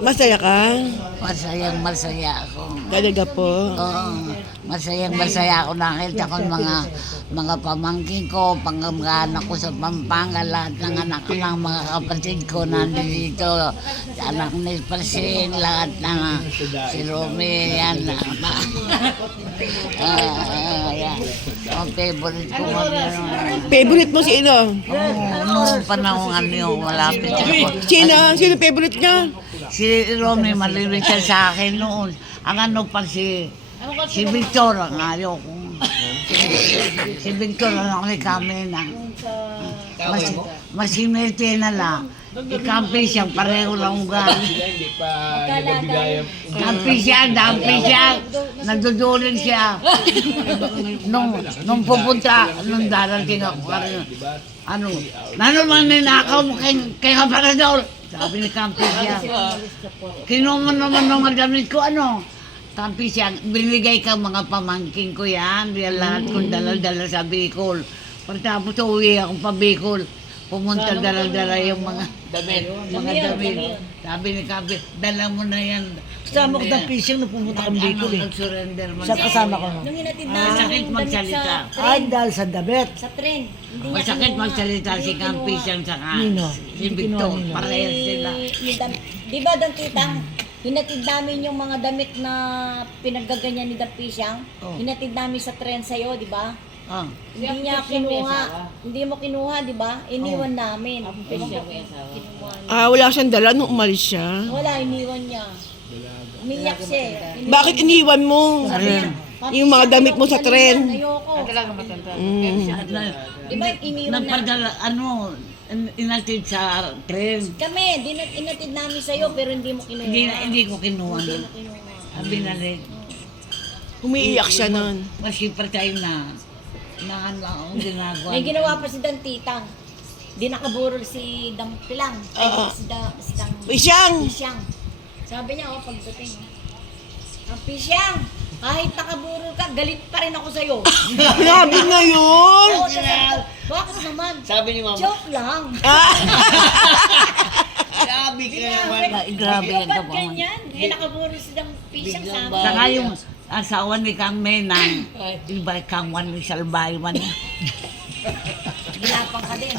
Masaya ka? Masayang masaya ako. Talaga po. Oo, masayang masaya ako. Nakita ko yung mga pamangkin ko, pangamag-anak ko sa Pampanga, lahat ng anak ng mga kapatid ko nandito. Anak ni Pasin, lahat na si Romy, yan. Yan. Ang favorite ko Favorite mo sino? noong panahon yung malapit ako. Sino favorite niya? Si Romy malibig siya sa akin noon. Ang ano pa si Victor, ang ayaw ko. Si Victor, ang ni Camena. Masimete na lang. Ikampi siya, pareho lang ugali. Hindi pa nabigay. Dampi siya. Naduduling siya. Nung pupunta, nung darating ako, naman ninakaw mo kay Kaparador. Sabi ni Kampi siya. Kinuman naman ng damit ko, Kampi siya, binigay ka mga pamangkin ko yan. Yan lahat kong dala-dala sa Bicol. Pagtapos uwi akong pa Bicol. Pumunta dala-dala yung mga damit. Sabi ni Kampi, dala mo na yan. Kasama ko ng pising nung pumunta kang Bicol eh. Nag-surrender man. Siya kasama ko. Nung hinatid na Masakit yung damit magsalita. Ay, dahil sa damit. sa tren. Hindi niya Masakit kinuha. magsalita si Hindi Kampi kinuha. siyang saka Nino? si Victor. Nino? Parehas sila. Di ba, Don Titang, hinatid namin yung mga damit na pinaggaganyan ni Dampisyang. Oh. Hinatid namin sa tren sa'yo, di ba? Ah. Hindi niya kinuha. Hindi mo kinuha, di ba? Iniwan namin. Kinuha. Wala siyang dala nung umalis siya. Wala, iniwan niya. Umiyak siya. Bakit iniwan mo? Alin? Yung mga damit mo sa tren. Ayoko. Di ba, iniwan na. Napadala, inatid sa tren. Kami, inatid namin sa'yo, pero hindi mo kinuha. Hindi ko kinuha. Sabi na rin. Umiiyak siya nun. Kasi patay na ano ang ginagawa. May ginawa pa si Dan Titang. Di nakaburol si Dang Pilang. Ay, si Dang Isyang! Pisyang. Sabi niya, pagdating. Ang Pisyang, kahit nakaburol ka, galit pa rin ako sa'yo. Grabe na yun! Oo, sabi ko, bakit naman? Sabi ni Mama. Joke lang. Sabi ka naman. Grabe yan ka Ba't po. ganyan? Eh, nakaburol si Dang Pisyang Biglang sabi. Saka yung asawa ni Kang Menang, iba Kang Wan ni Salbayman. Gilapang ka din.